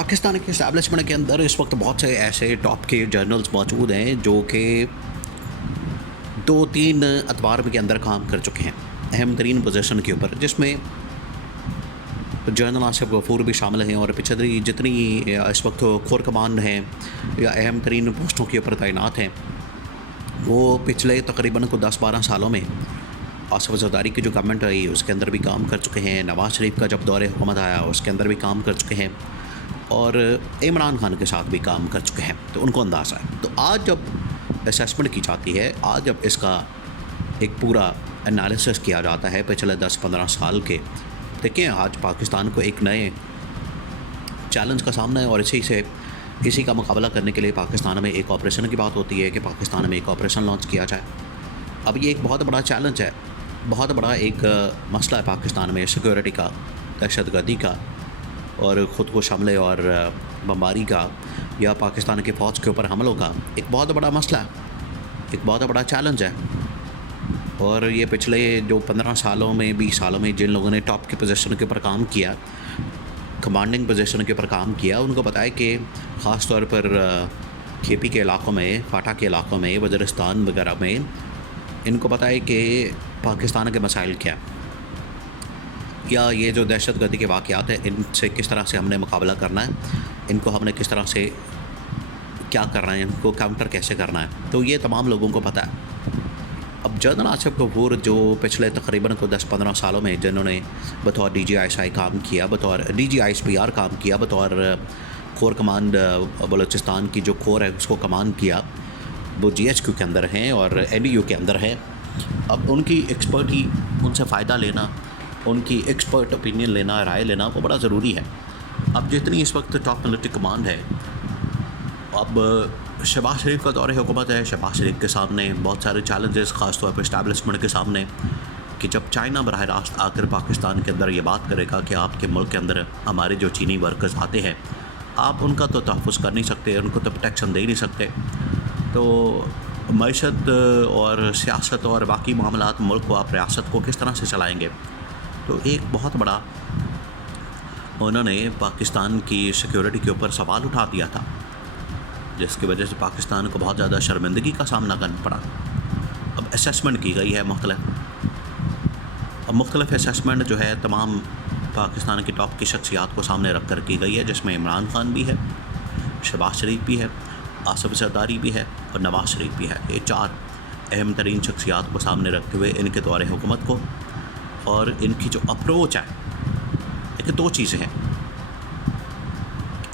पाकिस्तान के इस्टेब्लिशमेंट के अंदर इस वक्त बहुत से ऐसे टॉप के जर्नल्स मौजूद हैं जो कि 2-3 अखबार के अंदर काम कर चुके हैं अहम तरीन पोजीशन के ऊपर, जिसमें जर्नल आसिफ गफूर भी शामिल हैं। और पिछली जितनी इस वक्त कोर कमांड हैं या अहम तरीन पोस्टों के ऊपर तैनात हैं, वो पिछले तकरीबन को 10-12 सालों में आसिफ ज़रदारी की जो गवर्नमेंट रही उसके अंदर भी काम कर चुके हैं। नवाज़ शरीफ का जब दौरे हुकूमत आया उसके अंदर भी काम कर चुके हैं और इमरान खान के साथ भी काम कर चुके हैं, तो उनको अंदाज़ा है। तो आज जब असेसमेंट की जाती है, आज जब इसका एक पूरा एनालिसिस किया जाता है पिछले 10-15 साल के, देखिए आज पाकिस्तान को एक नए चैलेंज का सामना है और इसी का मुकाबला करने के लिए पाकिस्तान में एक ऑपरेशन की बात होती है कि पाकिस्तान में एक ऑपरेशन लॉन्च किया जाए। अब ये एक बहुत बड़ा चैलेंज है, बहुत बड़ा एक मसला है पाकिस्तान में सिक्योरिटी का, दहशतगर्दी का और ख़ुद को हमले और बमबारी का या पाकिस्तान की फ़ौज के ऊपर हमलों का एक बहुत बड़ा मसला है, एक बहुत बड़ा चैलेंज है। और ये पिछले जो 15 सालों में 20 सालों में जिन लोगों ने टॉप की पोजीशन के ऊपर काम किया, कमांडिंग पोजीशन के ऊपर काम किया, उनको पता है कि ख़ास तौर पर केपी के इलाक़ों में, फाटा के इलाक़ों में, वज़ीरिस्तान वगैरह में इनको पता है कि पाकिस्तान के मसाइल क्या या ये जो दहशतगर्दी के वाक़यात हैं इनसे किस तरह से हमने मुकाबला करना है, इनको हमने किस तरह से क्या करना है, इनको काउंटर कैसे करना है, तो ये तमाम लोगों को पता है। अब जनरल आसिफ गफूर जो पिछले तकरीबन को 10-15 सालों में जिन्होंने बतौर DGISI काम किया, बतौर DGISPR काम किया, बतौर कोर कमांड बलूचिस्तान की जो कोर है उसको कमांड किया, वो GHQ के अंदर हैं और NDU के अंदर है। अब उनकी एक्सपर्टी, उनसे फ़ायदा लेना, उनकी एक्सपर्ट ओपिनियन लेना, राय लेना वो बड़ा ज़रूरी है। अब जितनी इस वक्त टॉप मिलिट्री कमांड है, अब शहबाज शरीफ का दौरे हुकूमत है, शहबाज शरीफ के सामने बहुत सारे चैलेंजेस, ख़ास तौर पर इस्टेब्लिशमेंट के सामने, कि जब चाइना बराह रास्त आकर पाकिस्तान के अंदर ये बात करेगा कि आपके मुल्क के अंदर हमारे जो चीनी वर्कर्स आते हैं, आप उनका तो तहफ़्फ़ुज़ कर नहीं सकते, उनको तो प्रोटेक्शन दे नहीं सकते, तो मईशत और सियासत और बाकी मामलात मुल्क को, आप रियासत को किस तरह से चलाएँगे। तो एक बहुत बड़ा उन्होंने पाकिस्तान की सिक्योरिटी के ऊपर सवाल उठा दिया था, जिसकी वजह से पाकिस्तान को बहुत ज़्यादा शर्मिंदगी का सामना करना पड़ा। अब असेसमेंट की गई है मुख्तलिफ असेसमेंट जो है तमाम पाकिस्तान की टॉप की शख्सियात को सामने रख कर की गई है, जिसमें इमरान खान भी है, शहबाज शरीफ भी है, आसिफ ज़रदारी भी है और नवाज़ शरीफ भी है। ये 4 अहम तरीन शख्सियात को सामने रखते हुए इनके दौरे हुकूमत को और इनकी जो अप्रोच है, देखिए 2 चीज़ें हैं।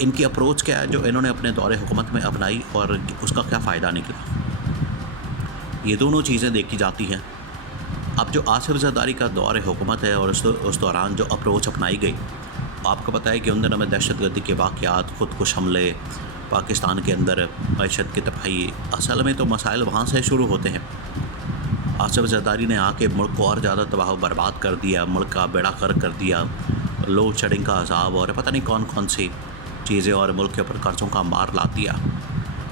इनकी अप्रोच क्या है जो इन्होंने अपने दौरे हुकूमत में अपनाई और उसका क्या फ़ायदा निकला, ये दोनों चीज़ें देखी जाती हैं। अब जो आसिफ ज़रदारी का दौरे हुकूमत है और उस दौरान जो अप्रोच अपनाई गई, आपको पता है कि उन दिनों में दहशतगर्दी के वाक़यात, ख़ुदकुश हमले, पाकिस्तान के अंदर मईशत की तबाही, असल में तो मसाइल वहाँ से शुरू होते हैं। आसिफ ज़रदारी ने आके मुल्क को और ज़्यादा तबाह बर्बाद कर दिया, मुल्क का बेड़ा गर्क कर दिया, लोड शेडिंग का अज़ाब और पता नहीं कौन कौन सी चीज़ें और मुल्क के ऊपर कर्ज़ों का मार ला दिया।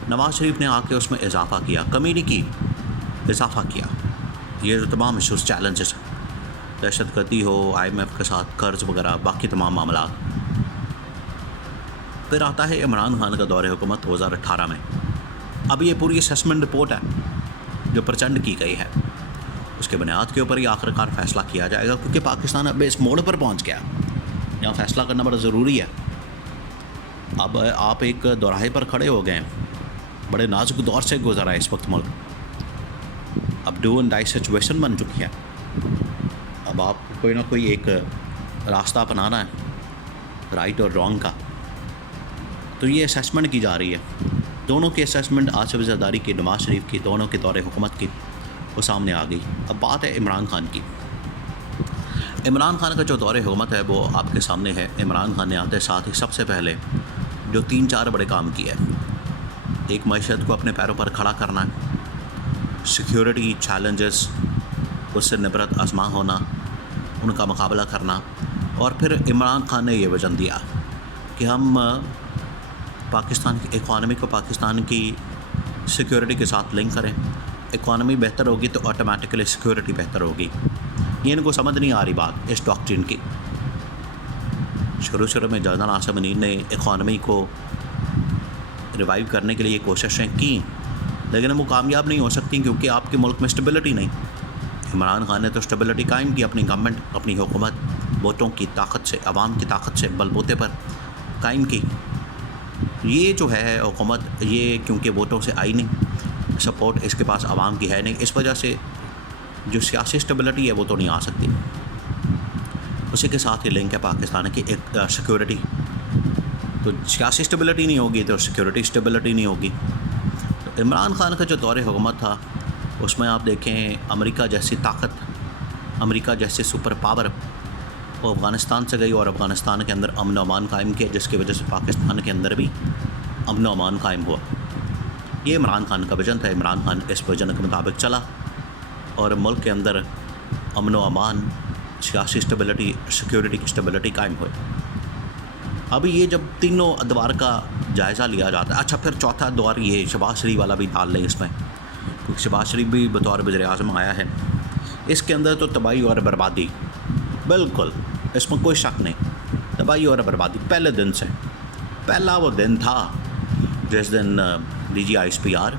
नवाज़ शरीफ ने आके उसमें इजाफ़ा किया, कमी नहीं की, इजाफ़ा किया। ये जो तमाम इशूज़, चैलेंजेस, दहशतगर्दी हो, IMF के साथ कर्ज़ वगैरह, बाकी तमाम मामला। फिर आता है इमरान खान का दौरे हुकूमत 2018 में। अब ये पूरी असेसमेंट रिपोर्ट है जो प्रचंड की गई है, उसके बुनियाद के ऊपर ही आखिरकार फ़ैसला किया जाएगा, क्योंकि पाकिस्तान अब इस मोड़ पर पहुंच गया यहाँ फ़ैसला करना बड़ा ज़रूरी है। अब आप एक दोराहे पर खड़े हो गए हैं, बड़े नाजुक दौर से गुजरा है इस वक्त मुल्क, अब डू एंड डाई सिचुएशन बन चुकी है। अब आपको कोई ना कोई एक रास्ता अपनाना है, राइट और रॉन्ग का। तो ये असेसमेंट की जा रही है, दोनों की असेसमेंट, आसिफ ज़रदारी की, नवाज़ शरीफ की, दोनों के दौरे हुकूमत की, वो सामने आ गई। अब बात है इमरान खान की। इमरान खान का जो दौरे हुकूमत है वो आपके सामने है। इमरान खान ने आते साथ ही सबसे पहले जो 3-4 बड़े काम किए हैं, एक मईशत को अपने पैरों पर खड़ा करना है, सिक्योरिटी चैलेंजेस उससे निबरत आज़मा होना, उनका मुकाबला करना, और फिर इमरान खान ने ये वज़न दिया कि हम पाकिस्तान की इकॉनमी को पाकिस्तान की सिक्योरिटी के साथ लिंक करें। इकॉनमी बेहतर होगी तो ऑटोमेटिकली सिक्योरिटी बेहतर होगी। ये इनको समझ नहीं आ रही बात इस डॉक्ट्रिन की। शुरू में जनरल आसिम मुनीर ने इकॉनमी को रिवाइव करने के लिए कोशिशें की, लेकिन वो कामयाब नहीं हो सकती क्योंकि आपके मुल्क में स्टेबिलिटी नहीं। इमरान खान ने तो स्टेबिलिटी कायम की, अपनी गवर्नमेंट, अपनी हुकूमत वोटों की ताकत से, आवाम की ताकत से, बलबूते पर कायम की। ये जो है हुकूमत, ये क्योंकि वोटों से आई नहीं, सपोर्ट इसके पास आवाम की है नहीं, इस वजह से जो सियासी स्टेबिलिटी है वो तो नहीं आ सकती। उसी के साथ ही लिंक है पाकिस्तान की एक सिक्योरिटी। तो सियासी स्टेबिलिटी नहीं होगी तो सिक्योरिटी स्टेबिलिटी नहीं होगी। तो इमरान खान का जो दौर हुकूमत था उसमें आप देखें अमेरिका जैसी ताकत, अमेरिका जैसे सुपर पावर वो अफ़गानिस्तान से गई और अफ़गानिस्तान के अंदर अमन अमान कायम किया, जिसकी वजह से पाकिस्तान के अंदर भी अमन अमान कायम हुआ। ये इमरान खान का विजन था। इमरान खान इस विजन के मुताबिक चला और मुल्क के अंदर अमन अमान, सियासी स्टेबिलिटी, सिक्योरिटी की स्टेबिलिटी कायम हुई। अभी ये जब तीनों अदवार का जायज़ा लिया जाता है, अच्छा फिर चौथा दौर ये शहबाज शरीफ वाला भी डाल लें इसमें, क्योंकि शहबाज शरीफ भी बतौर वज़ीर-ए-आज़म आया है। इसके अंदर तो तबाही और बर्बादी, बिल्कुल इसमें कोई शक नहीं, तबाही और बर्बादी पहले दिन से। पहला वो दिन था जिस दिन DGISPR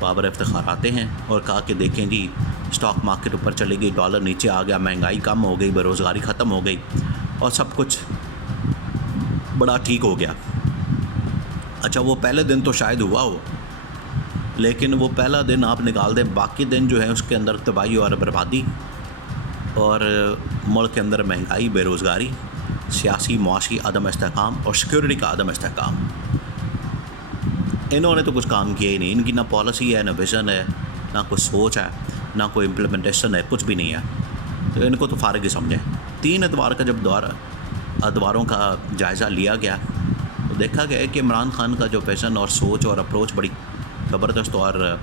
बाबर इफ्तिखार आते हैं और कहा कि देखें जी स्टॉक मार्केट ऊपर चली गई, डॉलर नीचे आ गया, महंगाई कम हो गई, बेरोज़गारी ख़त्म हो गई और सब कुछ बड़ा ठीक हो गया। अच्छा वो पहले दिन तो शायद हुआ हो, लेकिन वो पहला दिन आप निकाल दें, बाकी दिन जो है उसके अंदर तबाही और बर्बादी और मुल्क के अंदर महंगाई, बेरोज़गारी, सियासी मुआशी अदम इस्तेहकाम और सिक्योरिटी का अदम इस्तेहकाम। इन्होंने तो कुछ काम किया ही नहीं। इनकी ना पॉलिसी है, ना विज़न है, ना कोई सोच है, ना कोई इम्प्लीमेंटेशन है, कुछ भी नहीं है। तो इनको तो फारिग ही समझें। 3 अदवार का जब अदवारों का जायज़ा लिया गया तो देखा गया कि इमरान खान का जो विज़न और सोच और अप्रोच बड़ी ज़बरदस्त और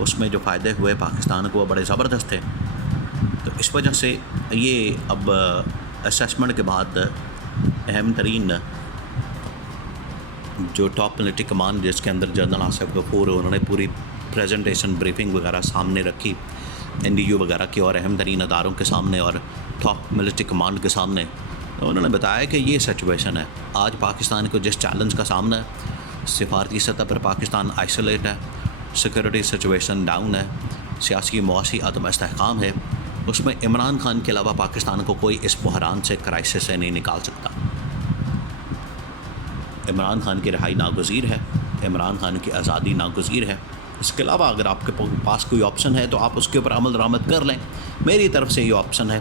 उसमें जो फ़ायदे हुए पाकिस्तान को वो बड़े ज़बरदस्त थे। तो इस वजह से ये अब असेसमेंट के बाद अहम तरीन जो टॉप मिलिट्री कमान, जिसके अंदर जनरल आसिफ गफूर, उन्होंने पूरी प्रेजेंटेशन, ब्रीफिंग वगैरह सामने रखी NDU वगैरह की और अहम तरीन अदारों के सामने और टॉप मिलिट्री कमांड के सामने। तो उन्होंने बताया कि ये सिचुएशन है आज पाकिस्तान को, जिस चैलेंज का सामना है। सिफारती सतह पर पाकिस्तान आइसोलेट है, सिक्योरिटी सिचुएशन डाउन है, सियासी मुआशी अदम इस्तेहकाम है। उसमें इमरान खान के अलावा पाकिस्तान को कोई इस बहरान से, क्राइसिस से नहीं निकाल सकता। इमरान खान की रिहाई नागुज़ीर है, इमरान खान की आज़ादी नागुज़ीर है। इसके अलावा अगर आपके पास कोई ऑप्शन है तो आप उसके ऊपर अमल दरामद कर लें। मेरी तरफ से ये ऑप्शन है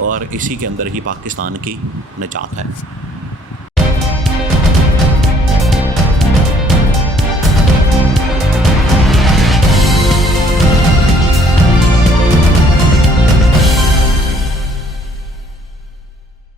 और इसी के अंदर ही पाकिस्तान की निजात है।